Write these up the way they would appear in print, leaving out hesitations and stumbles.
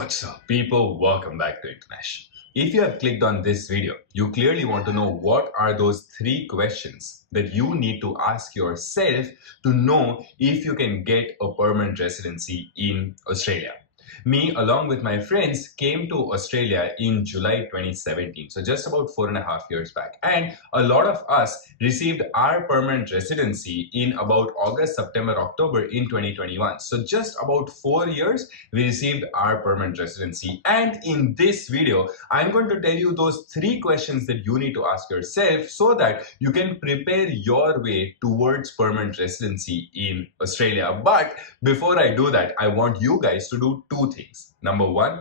What's up, people? Welcome back to Internash. If you have clicked on this video, you clearly want to know what are those 3 questions that you need to ask yourself to know if you can get a permanent residency in Australia. Me, along with my friends, came to Australia in July 2017, so just about 4.5 years back. And a lot of us received our permanent residency in about August, September, October in 2021. So just about 4 years, we received our permanent residency. And in this video, I'm going to tell you those 3 questions that you need to ask yourself so that you can prepare your way towards permanent residency in Australia. But before I do that, I want you guys to do 2 things. Number 1,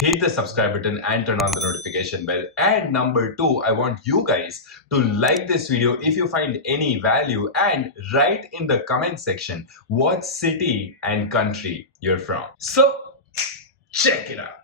hit the subscribe button and turn on the notification bell. And number 2, I want you guys to like this video if you find any value and write in the comment section what city and country you're from. So check it out.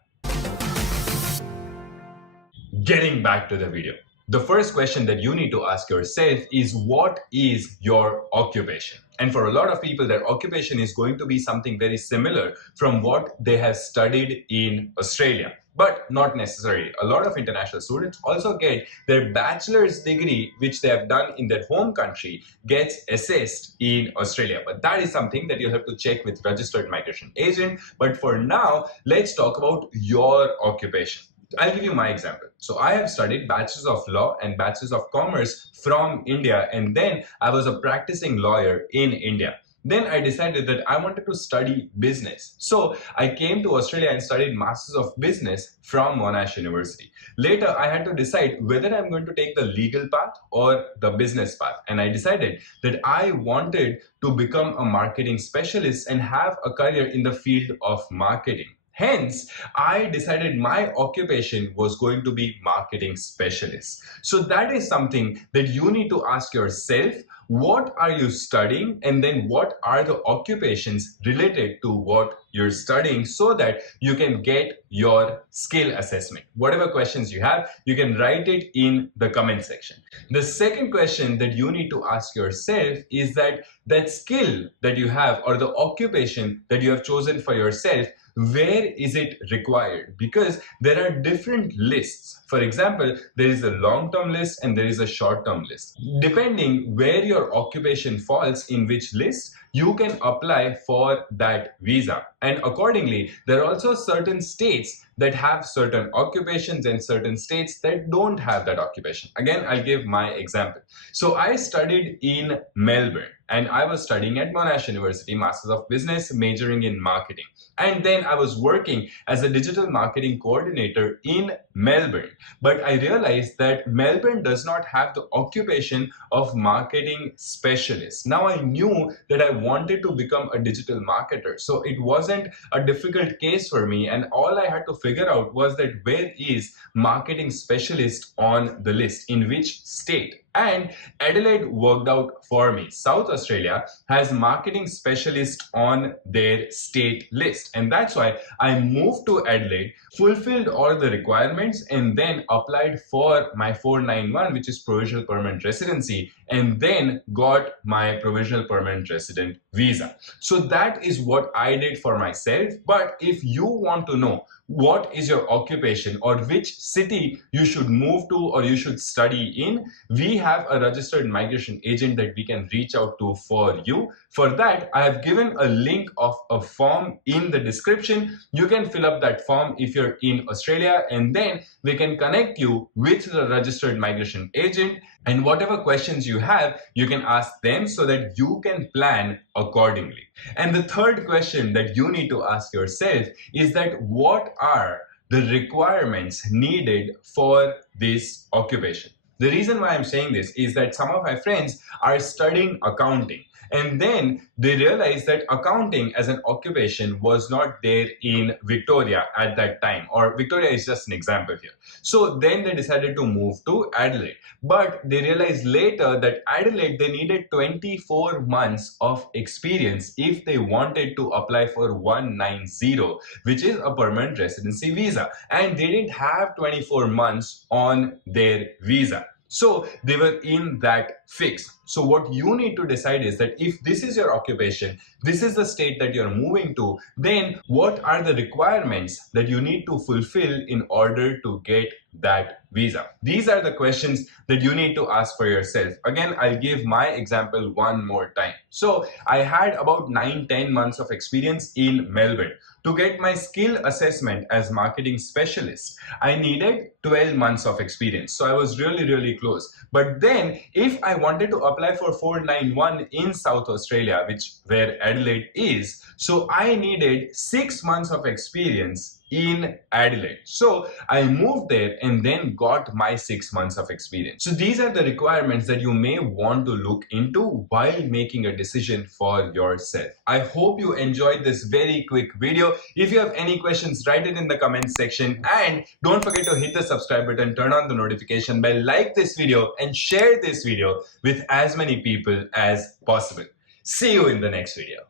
Getting back to the video. The first question that you need to ask yourself is, what is your occupation? And for a lot of people, their occupation is going to be something very similar from what they have studied in Australia. But not necessarily. A lot of international students also get their bachelor's degree, which they have done in their home country, gets assessed in Australia. But that is something that you'll have to check with registered migration agent. But for now, let's talk about your occupation. I'll give you my example. So I have studied Bachelor's of Law and Bachelor's of Commerce from India, and then I was a practicing lawyer in India. Then I decided that I wanted to study business. So I came to Australia and studied Masters of Business from Monash University. Later, I had to decide whether I'm going to take the legal path or the business path. And I decided that I wanted to become a marketing specialist and have a career in the field of marketing. Hence, I decided my occupation was going to be marketing specialist. So that is something that you need to ask yourself. What are you studying? And then what are the occupations related to what you're studying so that you can get your skill assessment. Whatever questions you have, you can write it in the comment section. The second question that you need to ask yourself is that skill that you have or the occupation that you have chosen for yourself, where is it required? Because there are different lists. For example, there is a long-term list and there is a short-term list. Depending where your occupation falls in which list, you can apply for that visa. And accordingly, there are also certain states that have certain occupations and certain states that don't have that occupation. Again, I'll give my example. So I studied in Melbourne and I was studying at Monash University, Masters of Business, majoring in marketing. And then I was working as a digital marketing coordinator in Melbourne. But I realized that Melbourne does not have the occupation of marketing specialist. Now I knew that I wanted to become a digital marketer. So it wasn't a difficult case for me. And all I had to figure out was that where is marketing specialist on the list, in which state. And Adelaide worked out for me. South Australia has marketing specialist on their state list. And that's why I moved to Adelaide, fulfilled all the requirements, and then applied for my 491, which is provisional permanent residency, and then got my provisional permanent resident visa. So that is what I did for myself. But if you want to know what is your occupation or which city you should move to or you should study in, we have a registered migration agent that we can reach out to for you. For that, I have given a link of a form in the description. You can fill up that form if you're in Australia, and then they can connect you with the registered migration agent. And whatever questions you have, you can ask them so that you can plan accordingly. And the third question that you need to ask yourself is that what are the requirements needed for this occupation? The reason why I'm saying this is that some of my friends are studying accounting. And then they realized that accounting as an occupation was not there in Victoria at that time, or Victoria is just an example here. So then they decided to move to Adelaide. But they realized later that Adelaide, they needed 24 months of experience if they wanted to apply for 190, which is a permanent residency visa. And they didn't have 24 months on their visa. So they were in that fix. So what you need to decide is that if this is your occupation, this is the state that you're moving to, then what are the requirements that you need to fulfill in order to get that visa? These are the questions that you need to ask for yourself. Again, I'll give my example one more time. So I had about 9-10 months of experience in Melbourne. To get my skill assessment as marketing specialist, I needed 12 months of experience. So I was really close. But then if I wanted to apply for 491 in South Australia, which where Adelaide is, so I needed 6 months of experience in Adelaide. So I moved there and then got my 6 months of experience. So these are the requirements that you may want to look into while making a decision for yourself. I hope you enjoyed this very quick video. If you have any questions, write it in the comment section, and don't forget to hit the subscribe button, turn on the notification bell, like this video and share this video with as many people as possible. See you in the next video.